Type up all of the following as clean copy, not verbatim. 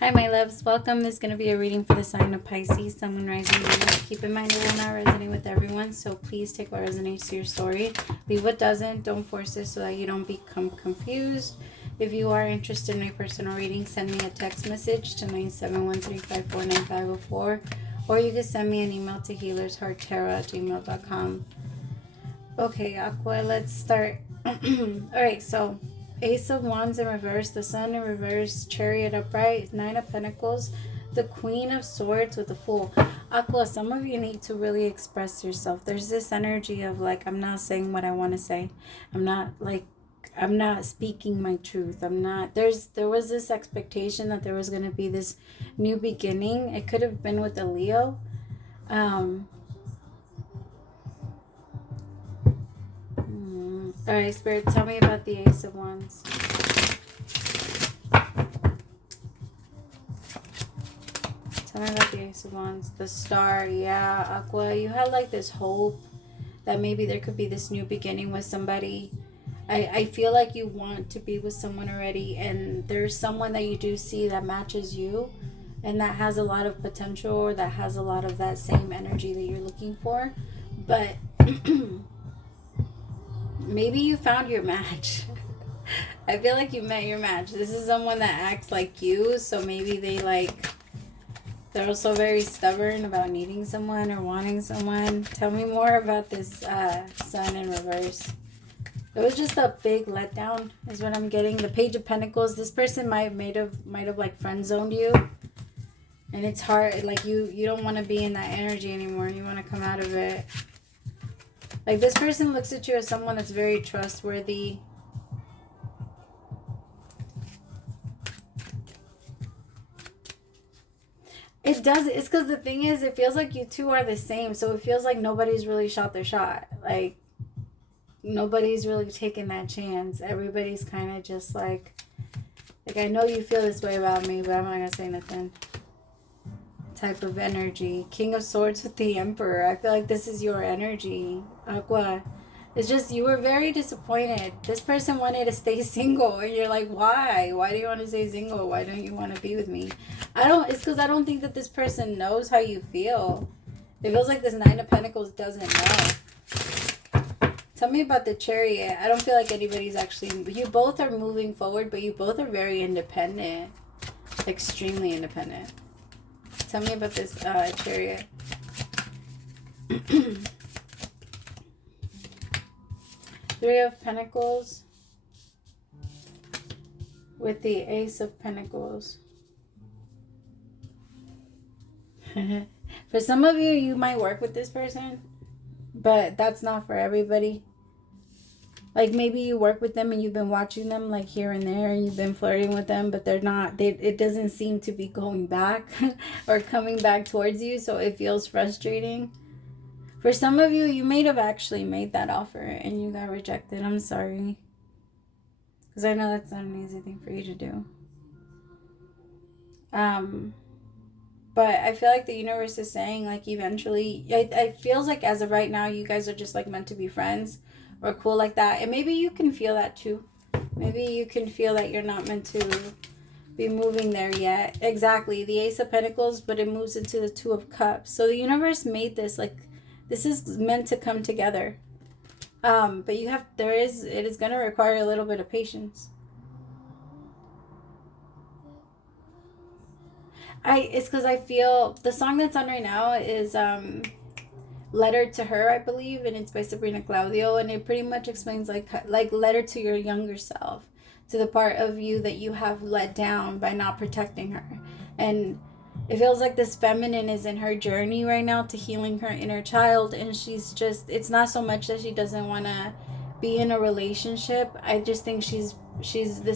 Hi, my loves. Welcome. This is going to be a reading for the sign of Pisces, Sun, Moon, Rising, Venus. Keep in mind it will not resonate with everyone, so please take what resonates to your story. Leave what doesn't. Don't force it so that you don't become confused. If you are interested in a personal reading, send me a text message to 971-354-9504, or you can send me an email to HealersHeartTarot@gmail.com. Okay, Aqua, let's start. Alright, so Ace of Wands in reverse, the Sun in reverse, Chariot upright, Nine of Pentacles, the Queen of Swords with the Fool. Aqua, some of you need to really express yourself. There's this energy of like, I'm not saying what I want to say. I'm not speaking my truth. There was this expectation that there was going to be this new beginning. It could have been with a Leo. All right, Spirit, tell me about the Ace of Wands. Tell me about the Ace of Wands. The Star, yeah, Aqua. You had like this hope that maybe there could be this new beginning with somebody. I feel like you want to be with someone already, and there's someone that you do see that matches you and that has a lot of potential, or that has a lot of that same energy that you're looking for. But maybe you found your match. I feel like you met your match. This is someone that acts like you, so maybe they're also very stubborn about needing someone or wanting someone. Tell me more about this Sun in reverse. It was just a big letdown is what I'm getting. The Page of Pentacles. This person might have like friend zoned you. And it's hard. Like you don't want to be in that energy anymore. You want to come out of it. Like this person looks at you as someone that's very trustworthy. It does. It's because the thing is, it feels like you two are the same. So it feels like nobody's really shot their shot. Like nobody's really taking that chance. Everybody's kind of just like I know you feel this way about me, but I'm not going to say nothing. Type of energy. King of Swords with the Emperor. I feel like this is your energy, Aqua. It's just you were very disappointed. This person wanted to stay single, and you're like, why do you want to stay single? Why don't you want to be with me? It's because I don't think that this person knows how you feel. It feels like this Nine of Pentacles doesn't know. Tell me about the Chariot. I don't feel like anybody's actually... You both are moving forward, but you both are very independent. Extremely independent. Tell me about this Chariot. Three of Pentacles with the Ace of Pentacles. For some of you, you might work with this person, but that's not for everybody. Like maybe you work with them and you've been watching them like here and there, and you've been flirting with them, but they're not, it doesn't seem to be going back or coming back towards you. So it feels frustrating. For some of you, you may have actually made that offer and you got rejected. I'm sorry. Because I know that's not an easy thing for you to do. But I feel like the universe is saying like eventually, it feels like as of right now, you guys are just like meant to be friends. Or cool like that. And maybe you can feel that too. Maybe you can feel that you're not meant to be moving there yet. Exactly. The Ace of Pentacles, but it moves into the Two of Cups. So the universe made this like this is meant to come together. But it is going to require a little bit of patience. It's because I feel the song that's on right now is Letter to Her, I believe, and it's by Sabrina Claudio, and it pretty much explains like letter to your younger self, to the part of you that you have let down by not protecting her. And it feels like this feminine is in her journey right now to healing her inner child, and she's just, it's not so much that she doesn't want to be in a relationship. I just think this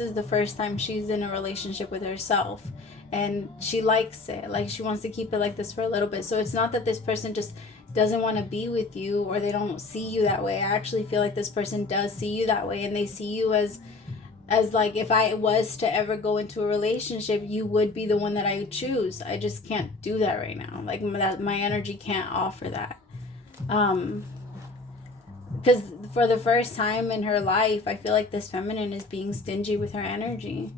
is the first time she's in a relationship with herself, and she likes it. Like she wants to keep it like this for a little bit. So it's not that this person just doesn't want to be with you or they don't see you that way. I actually feel like this person does see you that way, and they see you as like, if I was to ever go into a relationship, you would be the one that I would choose. I just can't do that right now. Like my energy can't offer that. Because for the first time in her life, I feel like this feminine is being stingy with her energy.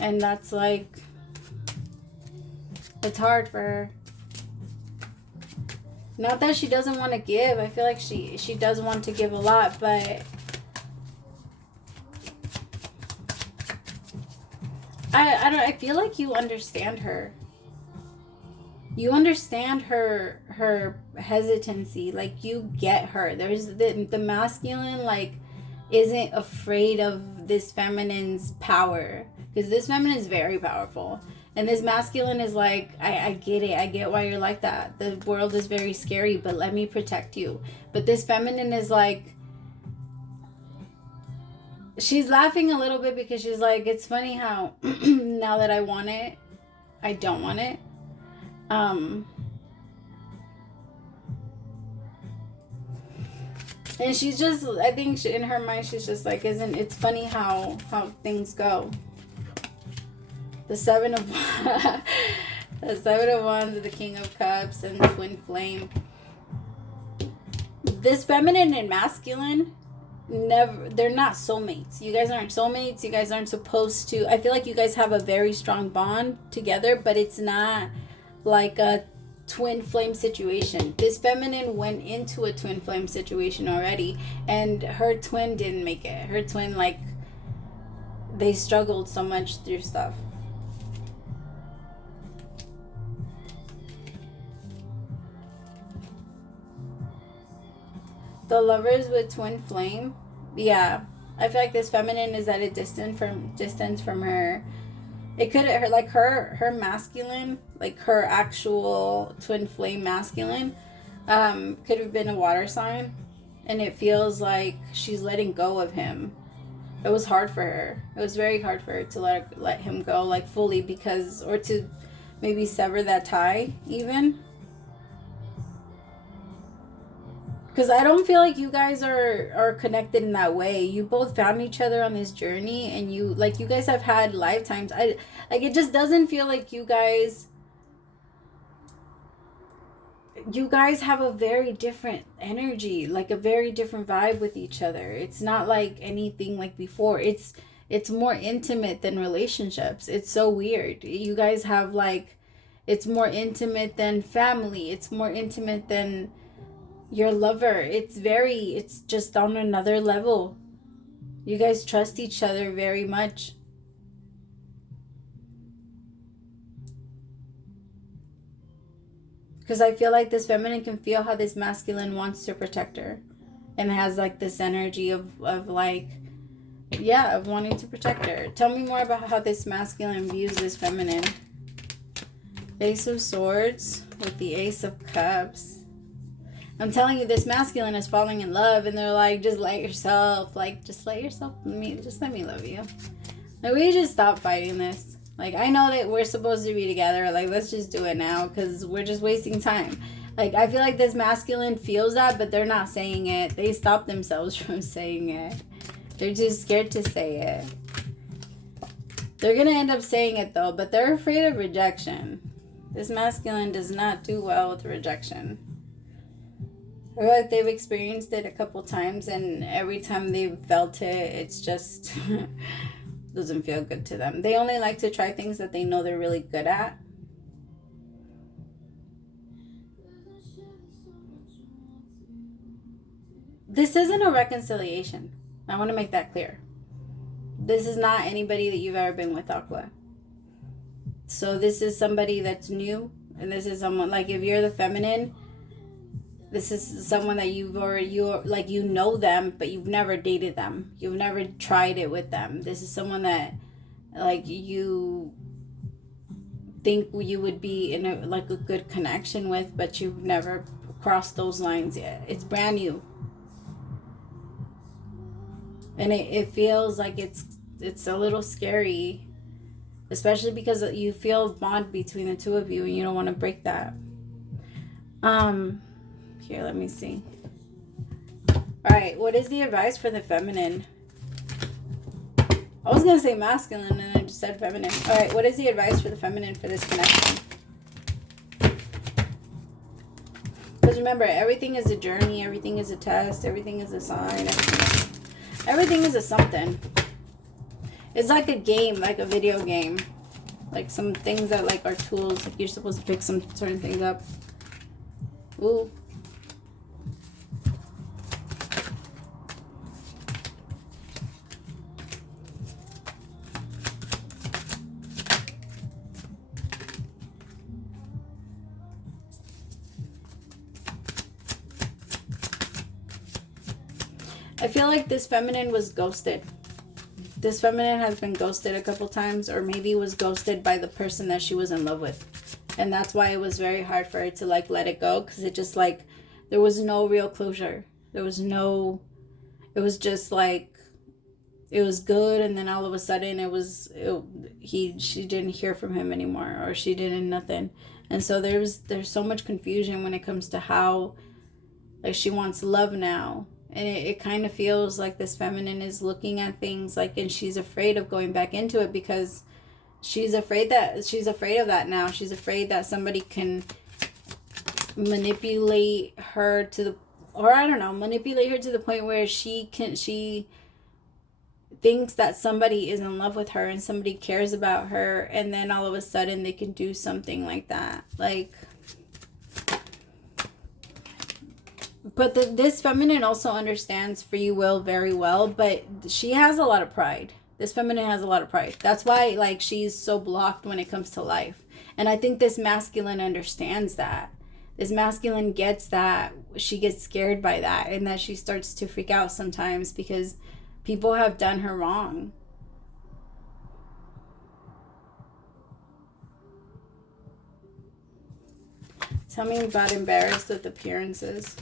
And that's like, It's hard for her. Not that she doesn't want to give. I feel like she does want to give a lot, but I feel like you understand her. You understand her hesitancy. Like, you get her. There's the masculine, like, isn't afraid of this feminine's power, because this feminine is very powerful, and this masculine is like, I get it. I get why you're like that. The world is very scary, but let me protect you. But this feminine is like, she's laughing a little bit because she's like, it's funny how now that I want it, I don't want it. And she's just, I think in her mind, she's just like, it's funny how things go. The Seven of the Seven of Wands, the King of Cups, and the Twin Flame. This feminine and masculine, they're not soulmates. You guys aren't soulmates. You guys aren't supposed to. I feel like you guys have a very strong bond together, but it's not like a twin flame situation. This feminine went into a twin flame situation already, and her twin didn't make it. Her twin, like, they struggled so much through stuff. The Lovers with twin flame, yeah, I feel like this feminine is at a distance from her. It could, her masculine, like her actual twin flame masculine, could have been a water sign, and it feels like she's letting go of him. It was hard for her. It was very hard for her to let him go, like, fully, because, or to maybe sever that tie even. Because I don't feel like you guys are connected in that way. You both found each other on this journey, and you guys have had lifetimes. It just doesn't feel like you guys have a very different energy, like a very different vibe with each other. It's not like anything like before. It's more intimate than relationships. It's so weird. You guys have, like, it's more intimate than family. It's more intimate than your lover. It's just on another level. You guys trust each other very much. Because I feel like this feminine can feel how this masculine wants to protect her, and has, like, this energy of like, yeah, of wanting to protect her. Tell me more about how this masculine views this feminine. Ace of Swords with the Ace of Cups. I'm telling you, this masculine is falling in love, and they're like, just let yourself, like, just let me love you. Like, we just stop fighting this. Like, I know that we're supposed to be together. Like, let's just do it now, because we're just wasting time. Like, I feel like this masculine feels that, but they're not saying it. They stop themselves from saying it. They're too scared to say it. They're going to end up saying it, though, but they're afraid of rejection. This masculine does not do well with rejection. I feel like they've experienced it a couple times, and every time they've felt it, it's just doesn't feel good to them. They only like to try things that they know they're really good at. This isn't a reconciliation. I want to make that clear. This is not anybody that you've ever been with, Aqua. So this is somebody that's new, and this is someone, like, if you're the feminine, this is someone that you know them, but you've never dated them. You've never tried it with them. This is someone that, like, you think you would be in a good connection with, but you've never crossed those lines yet. It's brand new. And it feels like it's a little scary, especially because you feel a bond between the two of you, and you don't want to break that. Here, let me see. All right, what is the advice for the feminine? I was going to say masculine, and I just said feminine. All right, what is the advice for the feminine for this connection? Because remember, everything is a journey. Everything is a test. Everything is a sign. Everything is a something. It's like a game, like a video game. Like some things that like are tools. Like you're supposed to pick some certain things up. Ooh. I feel like this feminine was ghosted. This feminine has been ghosted a couple times, or maybe was ghosted by the person that she was in love with. And that's why it was very hard for her to like let it go, because it just like, there was no real closure. There was no, it was just like, it was good, and then all of a sudden she didn't hear from him anymore, or she didn't nothing. And so there's so much confusion when it comes to how like she wants love now. And it kind of feels like this feminine is looking at things like, and she's afraid of going back into it, because she's afraid of that now. She's afraid that somebody can manipulate her to the, or I don't know, manipulate her to the point where she thinks that somebody is in love with her and somebody cares about her, and then all of a sudden they can do something like that. Like, but this feminine also understands free will very well, but she has a lot of pride. This feminine has a lot of pride. That's why like she's so blocked when it comes to life. And I think this masculine understands that. This masculine gets that. She gets scared by that, and that she starts to freak out sometimes because people have done her wrong. Tell me about embarrassed with appearances.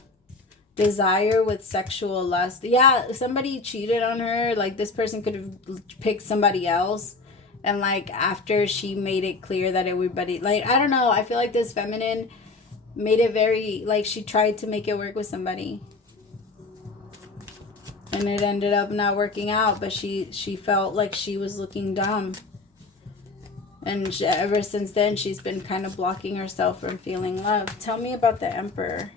Desire with sexual lust. Yeah, somebody cheated on her. Like this person could have picked somebody else, and like after she made it clear that everybody, like, I don't know, I feel like this feminine made it very, like, she tried to make it work with somebody, and it ended up not working out, but she felt like she was looking dumb. And ever since then she's been kind of blocking herself from feeling love. Tell me about the Emperor.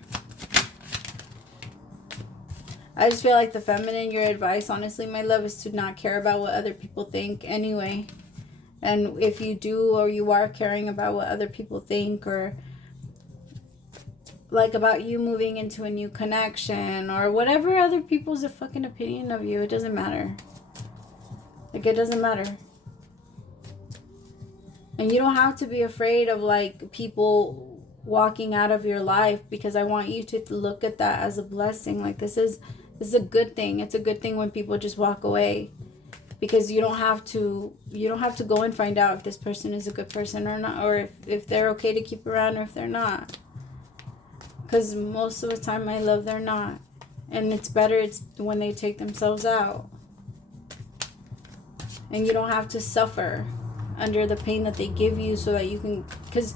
I just feel like the feminine, your advice, honestly, my love, is to not care about what other people think anyway. And if you do, or you are caring about what other people think, or like about you moving into a new connection, or whatever other people's fucking opinion of you, it doesn't matter. Like, it doesn't matter. And you don't have to be afraid of like people walking out of your life, because I want you to look at that as a blessing. Like this is a good thing. It's a good thing when people just walk away, because you don't have to go and find out if this person is a good person or not, or if they're okay to keep around, or if they're not. Because most of the time, my love, they're not. And it's better when they take themselves out. And you don't have to suffer under the pain that they give you, so that you can, because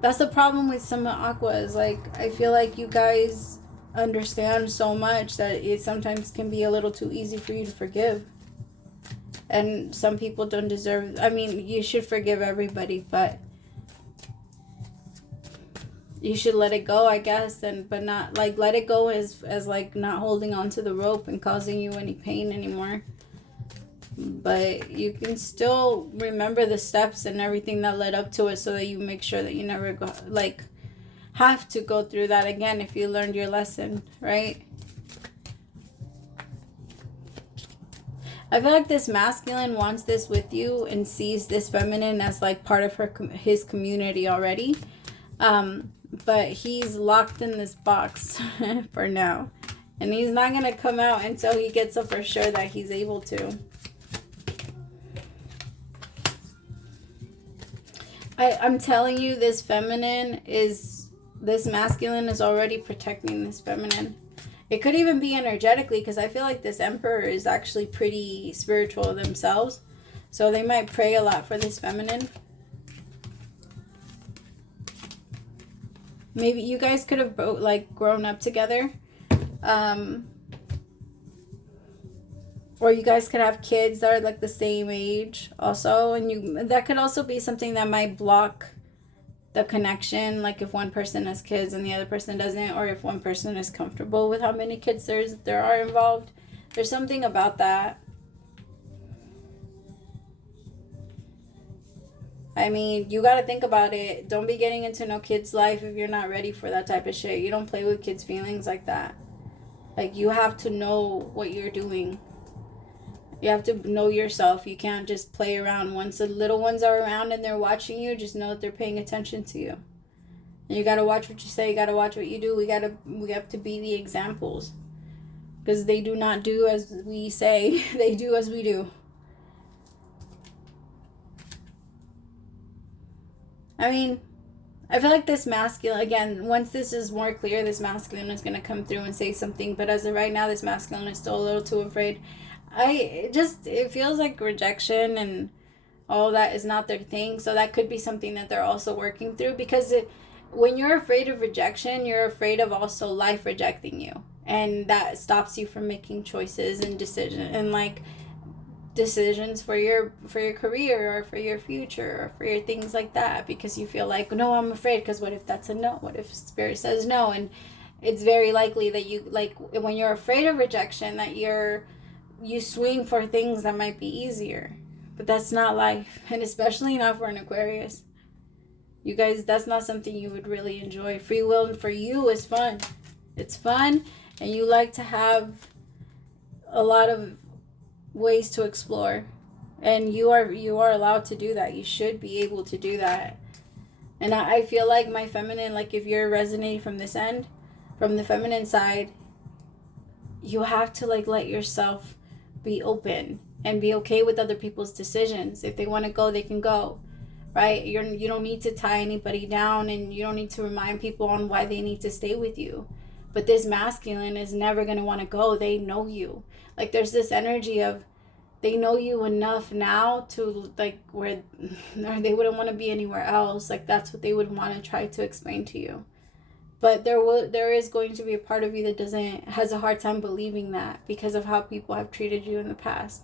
that's the problem with some Aquas. Like, I feel like you guys understand so much that it sometimes can be a little too easy for you to forgive. And some people don't deserve, I mean, you should forgive everybody, but you should let it go, I guess, but not like let it go as like not holding on to the rope and causing you any pain anymore. But you can still remember the steps and everything that led up to it, so that you make sure that you never go, like, have to go through that again if you learned your lesson, right? I feel like this masculine wants this with you and sees this feminine as like part of his community already. But he's locked in this box for now. And he's not going to come out until he gets a for sure that he's able to. I'm telling you, this masculine is already protecting this feminine. It could even be energetically, because I feel like this Emperor is actually pretty spiritual themselves. So they might pray a lot for this feminine. Maybe you guys could have like grown up together. Or you guys could have kids that are like the same age also. And that could also be something that might block the connection, like if one person has kids and the other person doesn't, or if one person is comfortable with how many kids there are involved. There's something about that. I mean, you got to think about it. Don't be getting into no kid's life if you're not ready for that type of shit. You don't play with kids' feelings like that. Like, you have to know what you're doing. You have to know yourself. You can't just play around. Once the little ones are around and they're watching you, just know that they're paying attention to you. And you got to watch what you say. You got to watch what you do. We have to be the examples. Because they do not do as we say. They do as we do. I mean, I feel like this masculine, again, once this is more clear, this masculine is going to come through and say something. But as of right now, this masculine is still a little too afraid. It feels like rejection and all that is not their thing. So that could be something that they're also working through. Because when you're afraid of rejection, you're afraid of also life rejecting you. And that stops you from making choices and decisions and like decisions for your career or for your future or for your things like that, because you feel like, no, I'm afraid because what if that's a no? What if spirit says no? And it's very likely that you, like, when you're afraid of rejection, that you swing for things that might be easier. But that's not life, and especially not for an Aquarius. You guys, that's not something you would really enjoy. Free will for you is fun. It's fun, and you like to have a lot of ways to explore, and you are allowed to do that. You should be able to do that. And I feel like my feminine, like if you're resonating from this end, from the feminine side, you have to like let yourself be open and be okay with other people's decisions. If they want to go, they can go, right? You don't need to tie anybody down, and you don't need to remind people on why they need to stay with you. But this masculine is never going to want to go. They know you. Like, there's this energy of they know you enough now to, like, where they wouldn't want to be anywhere else. Like, that's what they would want to try to explain to you. But there is going to be a part of you that has a hard time believing that because of how people have treated you in the past.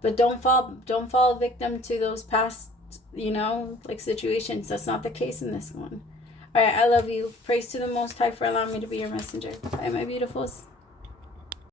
But don't fall victim to those past, like, situations. That's not the case in this one. All right, I love you. Praise to the Most High for allowing me to be your messenger. Bye, my beautifuls.